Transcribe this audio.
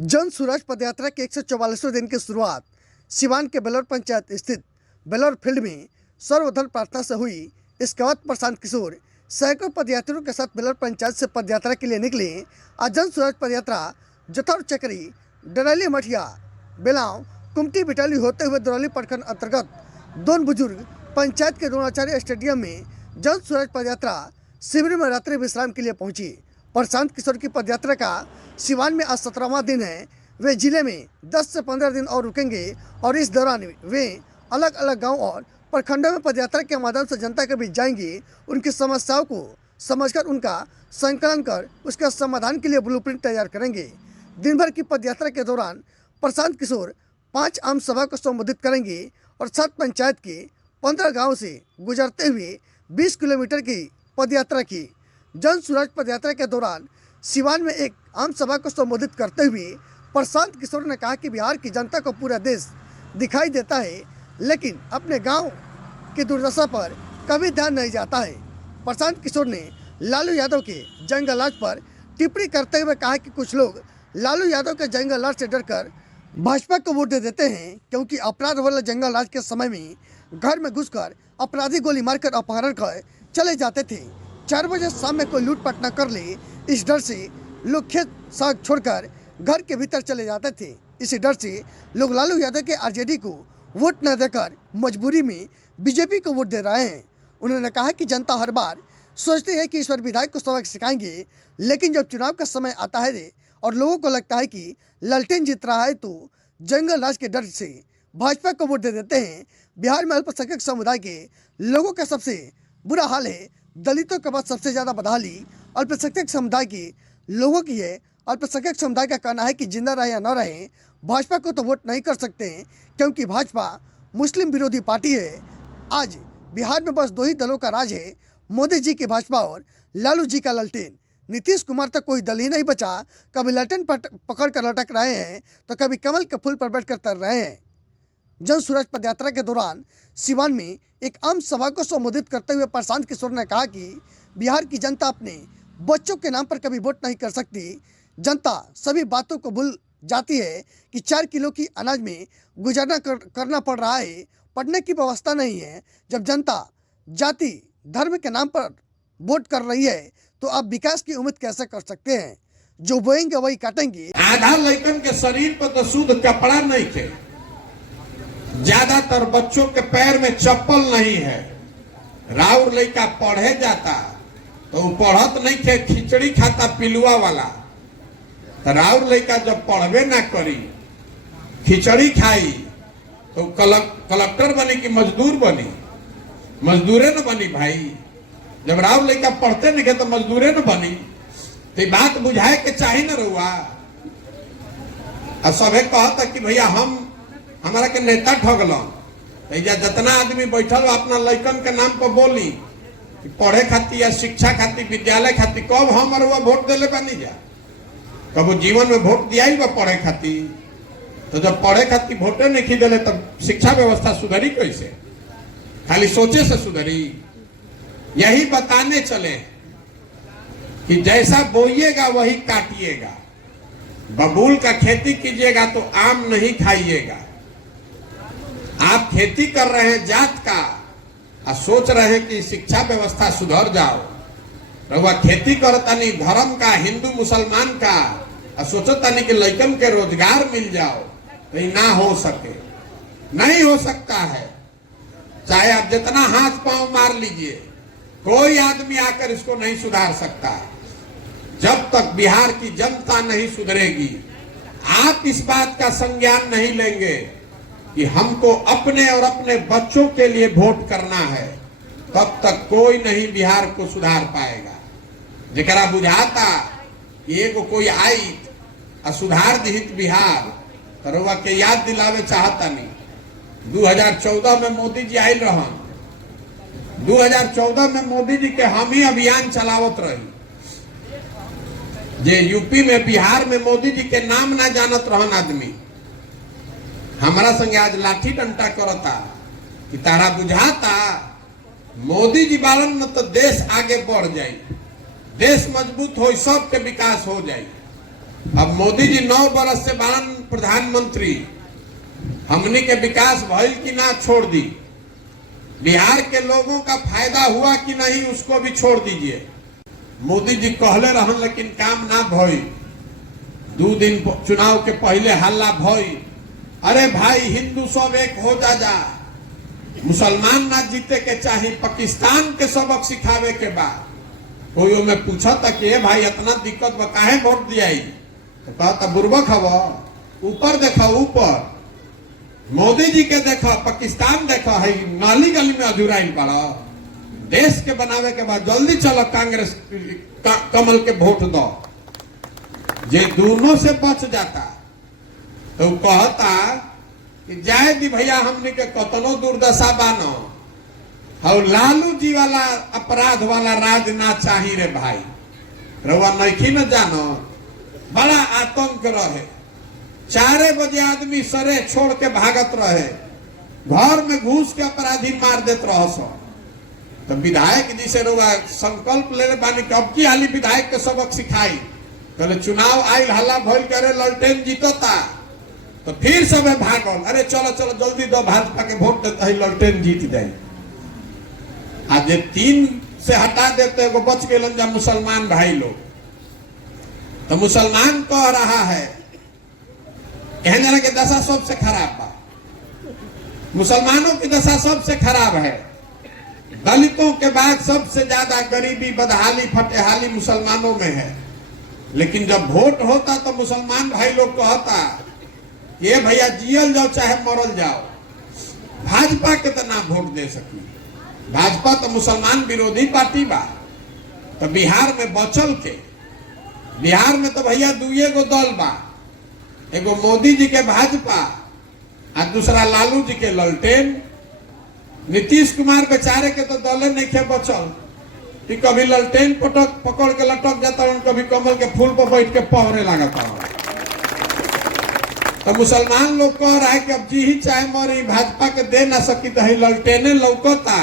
जन सूरज पदयात्रा के 144वें दिन की शुरुआत सिवान के बेलोर पंचायत स्थित बेलोर फील्ड में सर्वधर्म प्रार्थना से हुई। इसके बाद प्रशांत किशोर सैकड़ों पदयात्रियों के साथ बेलोर पंचायत से पदयात्रा के लिए निकले। आज जन सूरज पदयात्रा जथौर चक्री डरैली मठिया बेलाव कुमटी बिटाली होते हुए दरौली प्रखंड अंतर्गत दोन बुजुर्ग पंचायत के द्रोणाचार्य स्टेडियम में जन सूरज पदयात्रा शिविर में रात्रि विश्राम के लिए पहुंची। प्रशांत किशोर की पदयात्रा का सिवान में आज 17वां दिन है। वे जिले में 10 से 15 दिन और रुकेंगे और इस दौरान वे अलग अलग गांव और प्रखंडों में पदयात्रा के माध्यम से जनता के बीच जाएंगे। उनकी समस्याओं को समझकर उनका संकलन कर उसके समाधान के लिए ब्लूप्रिंट तैयार करेंगे। दिन भर की पदयात्रा के दौरान प्रशांत किशोर 5 आम सभा को संबोधित करेंगे और 7 पंचायत के 15 गाँव से गुजरते हुए 20 किलोमीटर की पदयात्रा की। जन सूरज पदयात्रा के दौरान सिवान में एक आम सभा को संबोधित करते हुए प्रशांत किशोर ने कहा कि बिहार की जनता को पूरा देश दिखाई देता है, लेकिन अपने गांव की दुर्दशा पर कभी ध्यान नहीं जाता है। प्रशांत किशोर ने लालू यादव के जंगल राज पर टिप्पणी करते हुए कहा कि कुछ लोग लालू यादव के जंगल राज से डरकर भाजपा को वोट दे देते हैं, क्योंकि अपराध वाले जंगल राज के समय में घर में घुसकर अपराधी गोली मारकर अपहरण कर चले जाते थे। 4 बजे शाम में कोई लूटपाट न कर ले, इस डर से लोग खेत साग छोड़कर घर के भीतर चले जाते थे। इसी डर से लोग लालू यादव के आरजेडी को वोट न देकर मजबूरी में बीजेपी को वोट दे रहे हैं। उन्होंने कहा कि जनता हर बार सोचती है कि ईश्वर विधायक को सबक सिखाएंगे, लेकिन जब चुनाव का समय आता है और लोगों को लगता है कि लालटेन जीत रहा है तो जंगल राज के डर से भाजपा को वोट दे देते हैं। बिहार में अल्पसंख्यक समुदाय के लोगों का सबसे बुरा हाल है। दलितों के बाद सबसे ज़्यादा बदहाली अल्पसंख्यक समुदाय के लोगों की है। अल्पसंख्यक समुदाय का कहना है कि जिंदा रहे या न रहे, भाजपा को तो वोट नहीं कर सकते हैं, क्योंकि भाजपा मुस्लिम विरोधी पार्टी है। आज बिहार में बस 2 ही दलों का राज है, मोदी जी की भाजपा और लालू जी का लालटेन। नीतीश कुमार तक कोई दल ही नहीं बचा। कभी लालटेन पकड़ कर लटक रहे हैं तो कभी कमल के फूल पर बैठकर तर रहे हैं। जन सूरज पदयात्रा के दौरान सिवान में एक आम सभा को संबोधित करते हुए प्रशांत किशोर ने कहा कि बिहार की जनता अपने बच्चों के नाम पर कभी वोट नहीं कर सकती। जनता सभी बातों को भूल जाती है कि 4 किलो की अनाज में गुजारा करना पड़ रहा है, पढ़ने की व्यवस्था नहीं है। जब जनता जाति धर्म के नाम पर वोट कर रही है तो आप विकास की उम्मीद कैसे कर सकते हैं? जो बोएंगे वही काटेंगे। आधा लड़कन के शरीर पर तो शुद्ध कपड़ा नहीं थे, ज्यादातर बच्चों के पैर में चप्पल नहीं है। राउर लड़का पढ़े जाता तो पढ़त नहीं थे, खिचड़ी खाता पिलुआ वाला। तो राउर लड़का जब पढ़वे ना करी, खिचड़ी खाई, तो कलेक्टर बनी कि मजदूर बनी? मजदूरे न बनी भाई। जब राउर लड़का पढ़ते नहीं तो मजदूरे न बनी। तो बात बुझाए के चाहिए न रहुआ। और सबे कहता कि भैया हमारा के नेता ठगल। जितना आदमी बैठल अपना लड़कन के नाम पर बोली कि पढ़े खातिर या शिक्षा खातिर विद्यालय खातिर, कब हम और वोट दिले बनी जा? कब जीवन में वोट दिया ही पढ़े खातिर? तो जब पढ़े खातिर वोटे नहीं दिले तब शिक्षा व्यवस्था सुधरी कैसे? खाली सोचे से सुधरी? यही बताने चले कि जैसा बोइएगा वही काटिएगा। बबूल का खेती कीजिएगा तो आम नहीं खाइएगा। आप खेती कर रहे हैं जात का और सोच रहे हैं कि शिक्षा व्यवस्था सुधर जाओ। रहुआ खेती करता नहीं धर्म का, हिंदू मुसलमान का, और सोचता नहीं कि लड़कन के रोजगार मिल जाओ। तो ना हो सके, नहीं हो सकता है। चाहे आप जितना हाथ पांव मार लीजिए, कोई आदमी आकर इसको नहीं सुधार सकता। जब तक बिहार की जनता नहीं सुधरेगी, आप इस बात का संज्ञान नहीं लेंगे कि हमको अपने और अपने बच्चों के लिए वोट करना है, तब तक कोई नहीं बिहार को सुधार पाएगा। जरा बुझाता कि एगो कोई आई और सुधार दिहित बिहार, तरुआ के याद दिलावे चाहता नहीं। 2014 में मोदी जी आयल रहन। 2014 में मोदी जी के हम ही अभियान चलावत रही। जे यूपी में बिहार में मोदी जी के नाम ना जानत रहन आदमी, हमारा संगे आज लाठी डंटा करता कि तारा बुझाता मोदी जी बालन में तो देश आगे बढ़ जाए, देश मजबूत हो, सबके विकास हो जाए। अब मोदी जी 9 बरस से बारन प्रधानमंत्री, हमनी के विकास भइल कि ना छोड़ दी, बिहार के लोगों का फायदा हुआ कि नहीं उसको भी छोड़ दीजिए। मोदी जी कहले रहन लेकिन काम ना भई। 2 दिन चुनाव के पहले हल्ला भई, अरे भाई हिंदू सब एक हो जा, मुसलमान ना जीते के चाहिए, पाकिस्तान के सबक सिखावे के बाद। कोई में पूछा था कि भाई इतना दिक्कत बा काहे वोट दिया, तो कहता बुर्बक हवा, ऊपर देखा, ऊपर मोदी जी के देखा, पाकिस्तान देखा है, नाली गली में अधूराइन पड़ा। देश के बनावे के बाद जल्दी चलो कांग्रेस कमल के वोट दो। जे दोनों से बच जाता तो कहता कि जाए दी भैया हमने के कतनो दुर्दशा बानो, और लालू जी वाला अपराध वाला राज ना चाहिए रे भाई। रवा नहीं न जानो, बड़ा आतंक रहे, 4 बजे आदमी सरे छोड़ के भागत रहे, घर में घुस के अपराधी मार देते रह सो। तो विधायक जी से रवा संकल्प ले बानी कि अब की हाली विधायक के सबक सिखाई। कहले चुनाव आयल हल्ला भइल करे ललटेन जीतता, तो फिर सब भागल, अरे चलो चलो जल्दी दो भाजपा के वोट देते है, ललटेन जीत जाए। आज 3 से हटा देते एगो बच गए जा मुसलमान भाई लोग। तो मुसलमान कह रहा है कहने जना के दशा सबसे खराब बा, मुसलमानों की दशा सबसे खराब है। दलितों के बाद सबसे ज्यादा गरीबी, बदहाली, फटेहाली मुसलमानों में है। लेकिन जब वोट होता तो मुसलमान भाई लोग कहता ये भैया जियल जाओ चाहे मरल जाओ, भाजपा के तो ना वोट दे सकी। भाजपा तो मुसलमान विरोधी पार्टी बा। तो बिहार में बचल के, बिहार में तो भैया 2 गो दल बा, एगो मोदी जी के भाजपा और दूसरा लालू जी के ललटेन। नीतीश कुमार बेचारे के तो दल नहीं खे बचल कि कभी ललटेन पकड़ के लटक जाता, कभी कमल के फूल पर बैठ के पहरे लगता। तो मुसलमान लोग कह रहा है कि अब जी ही चाहे मरी, भाजपा के दे ना सकी तो ललटेने लौकता।